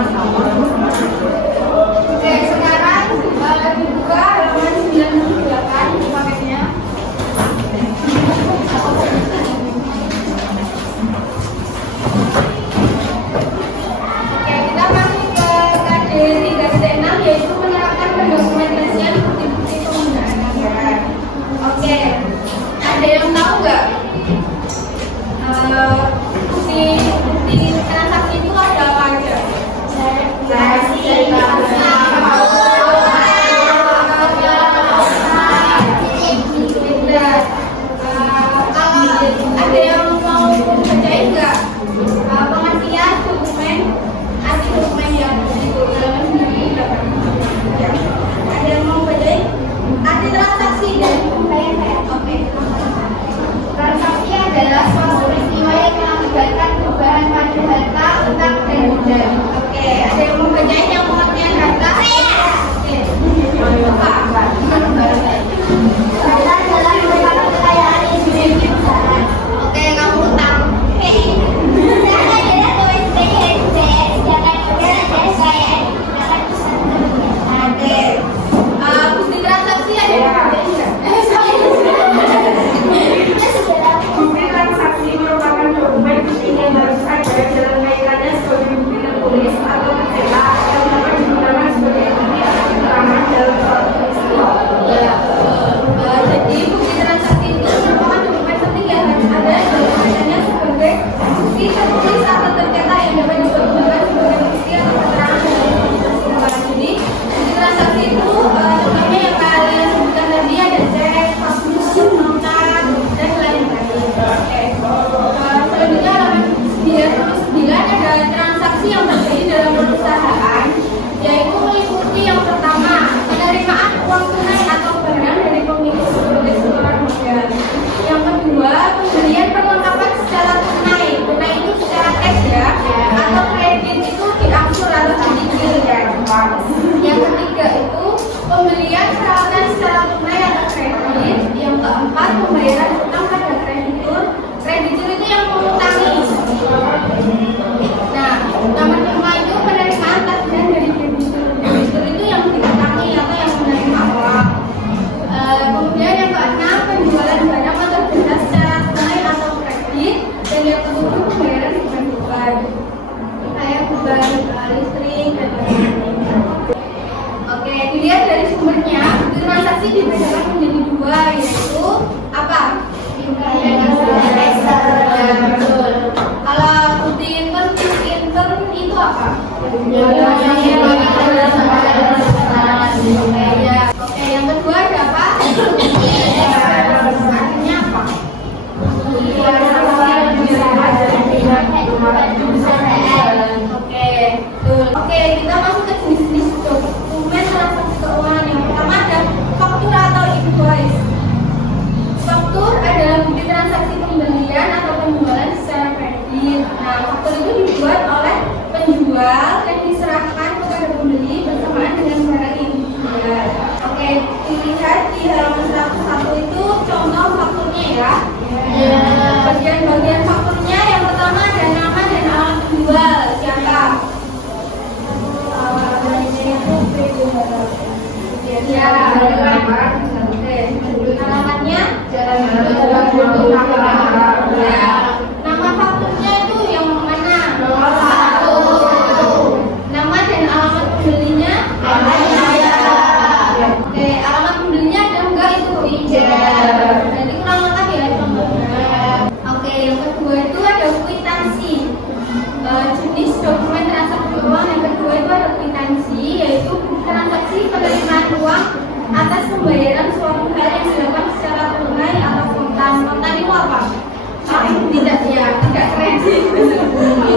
Oke, sekarang dibuka halaman 98 paketnya. Oke, kita masuk ke KD 3.6 yaitu menerapkan pendokumentasian bukti-bukti penggunaan anggaran. Oke, ada yang tahu nggak? Bukti transaksi itu ada apa aja? Ada yang mau bacain nggak pengertian dokumen, arti dokumen yang itu dalam sendiri? Ada yang mau bacain arti transaksi dan oke. Transaksi adalah suatu peristiwa yang mengakibatkan perubahan pada harta, utang, dan denda. Oke, ada yang mau bacain yang pengertian harta? Oke, apa? Harta adalah merupakan kekayaan yang dimiliki perusahaan. Oke, kamu utang. Bukti transaksi ada yang mau bacain nggak? Bukti transaksi merupakan dokumen penting yang harus ada dalam kaitannya sebagai bukti tertulis atau tercetak yang dapat digunakan sebagai bukti atau keterangan dalam suatu peristiwa. Ya, jadi bukti transaksi itu merupakan dokumen penting yang harus ada dalam kaitannya sebagai bukti tertulis atau tercetak yang dapat digunakan sebagai bukti atau keterangan dalam suatu peristiwa. Jadi bukti transaksi itu contohnya yang kalian sebutkan tadi ada cek, faktur, nota, dan lain-lain. Oke. Selanjutnya halaman 9 ada transaksi yang terjadi dalam perusahaan, yaitu meliputi yang pertama penerimaan uang tunai atau barang dari pemilik sebagai setoran modal. Yang kedua pembelian perlengkapan secara tunai itu secara cash ya, atau kredit itu diangsur atau dicicil ya. Yang ketiga itu pembelian peralatan secara tunai atau kredit. Yang keempat pembayaran utang pada kreditur. Kreditur itu yang mengutangi. Nah, nomor 5 itu penerimaan tagihan dari kreditur. Kreditur itu yang diutangi atau yang menerima uang. Kemudian yang keenam penjualan barang atau jasa secara tunai atau kredit. Dan yang ketujuh pembayaran bukan kayak beban listrik dan lain-lain. Oke, dilihat dari sumbernya, bukti transaksi dibedakan menjadi dua, yaitu apa? Betul. Kalau bukti intern itu apa? Oke, yang kedua ada apa? Artinya apa? Oke, kita masuk ke jenis-jenis dokumen transaksi keuangan. Yang pertama ada faktur atau invoice. Faktur adalah bukti transaksi pembelian atau penjualan secara kredit. Nah, faktur itu dibuat oleh penjual dan diserahkan kepada pembeli bersamaan dengan barang yang dijual. Oke, dilihat di halaman 101 itu contoh fakturnya ya. Bagian-bagian fakturnya yang pertama ada nama dan alamat penjual. Siapa? Ya, alamatnya ya. Nama fakturnya itu yang mana? Nomor 1. Nama dan alamat pembelinya? Oke, alamat pembelinya ada enggak itu? Tidak. Jadi kurang lengkap ya contohnya. Oke, yang kedua itu ada kwitansi. Jenis dokumen transaksi uang yang kedua itu ada kwitansi, yaitu transaksi penerimaan uang atas pembayaran suatu hal yang dilakukan secara tunai atau kontan. Kontan itu apa? Tidak ya, tidak kredit.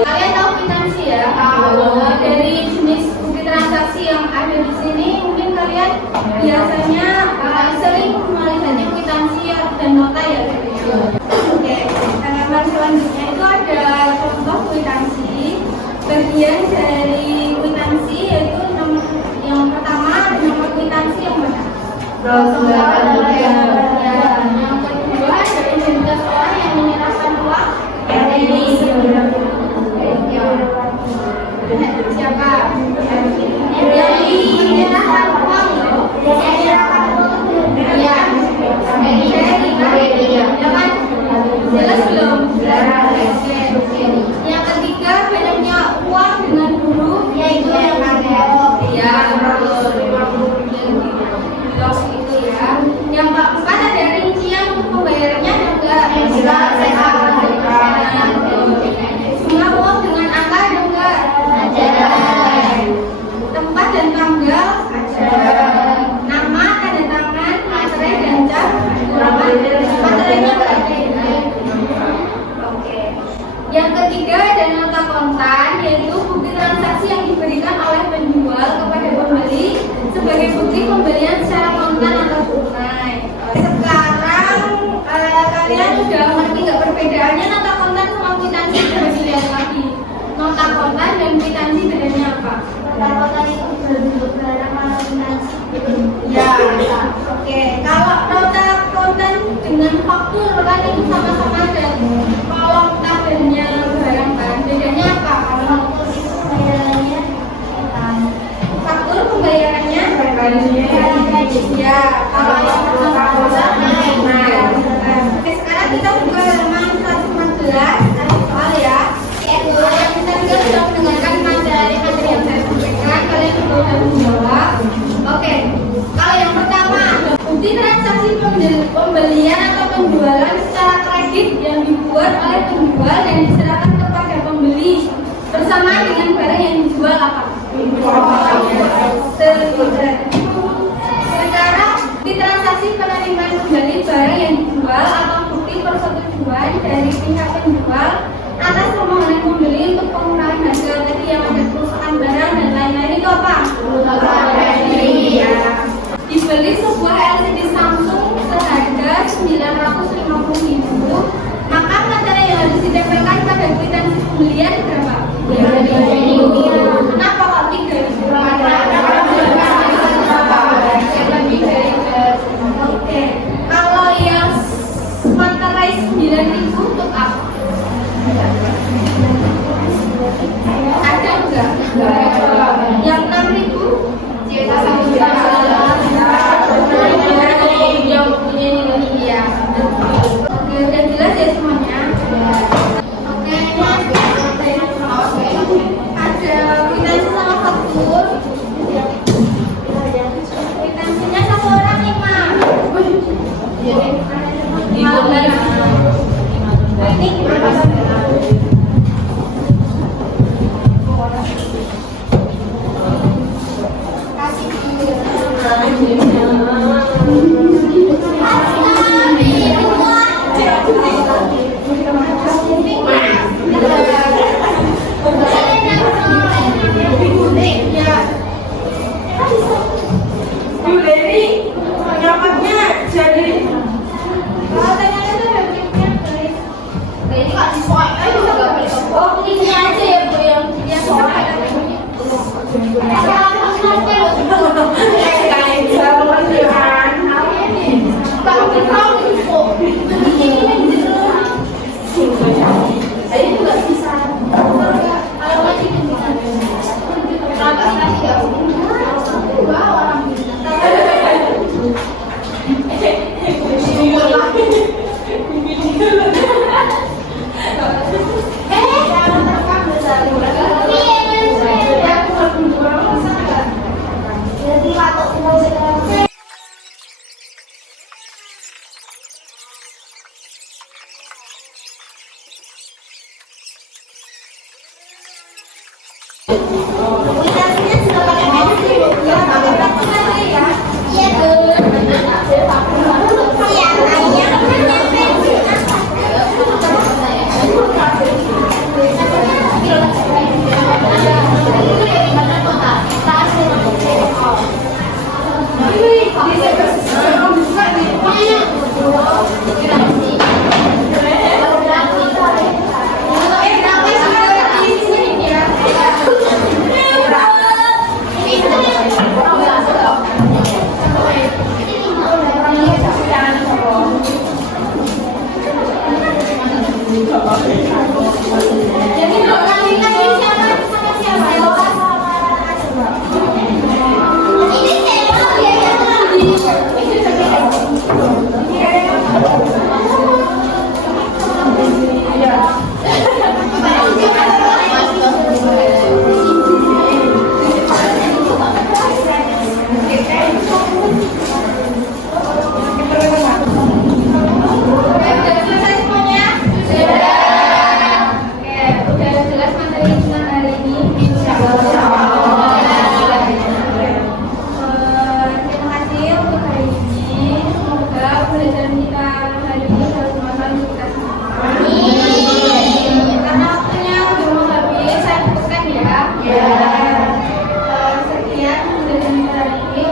Kalian tahu kwitansi ya? Dari jenis bukti transaksi yang ada di sini, mungkin kalian biasanya sering melihatnya kwitansi dan nota ya. Oke, halaman selanjutnya itu ada contoh kwitansi. Bagian dari kwitansi yaitu nomor yang pertama nomor kwitansi yang mana? Yang kedua ada identitas orang yang menyerahkan uang. Siapa? Yang dinyatakan uang loh. Iya. Jangan jelas belum? Oke. Yang ketiga bedanya uang dengan huruf yaitu yang ya betul. Blok itu ya. Yang keempat ada rincian untuk pembayarannya juga. Semua uang dengan angka juga. Tempat dan tanggal ada. Nama, tanda tangan, materai dan jam. Materainya nggak ada ya. Oke. Yang ketiga ada nota kontan, yaitu bukti transaksi yang diberikan oleh penjual kepada pembeli sebagai bukti pembelian secara kontan atau tunai. Sekarang kalian sudah ngerti nggak perbedaannya nota kontan sama kwitansi? Coba dilihat lagi. Nota kontan dan kwitansi bedanya apa? Nota kontan itu berbentuk barang kalau kwitansi Ya, oke. Kalau nota kontan dengan faktur kan itu sama-sama ada kolom tabelnya barang kan. Bedanya apa? Kalau faktur itu pembayarannya faktur pembayarannya ya. Kalau yang nota kontan Oke, sekarang kita buka halaman 114 ada soal ya. Kita juga sudah mendengarkan materi yang saya sampaikan. Kalian juga sudah menjawab. Oke, kalau yang pertama, bukti transaksi pembelian atau penjualan secara kredit yang dibuat oleh penjual dan diserahkan kepada pembeli bersamaan dengan barang yang dijual apa? Sekarang, bukti transaksi penerimaan kembali barang yang dijual atau bukti persetujuan dari pihak penjual atas permohonan pembeli untuk pengurangan harga tadi yang ada perusahaan barang dan lain-lain itu apa? Ya. Dibeli sebuah LCD Samsung seharga 950.000, maka materi yang harus ditempelkan pada kwitansi pembelian berapa? Kenapa kok 3? Oke. Kalau yang materai 9.000 untuk apa? Ada enggak? Yang 6.000? Yang punya nilai iya. Oke, udah jelas ya semuanya? Oke, ada kwitansi sama faktur. Kwitansinya satu orang 5. Ini gimana? hari ini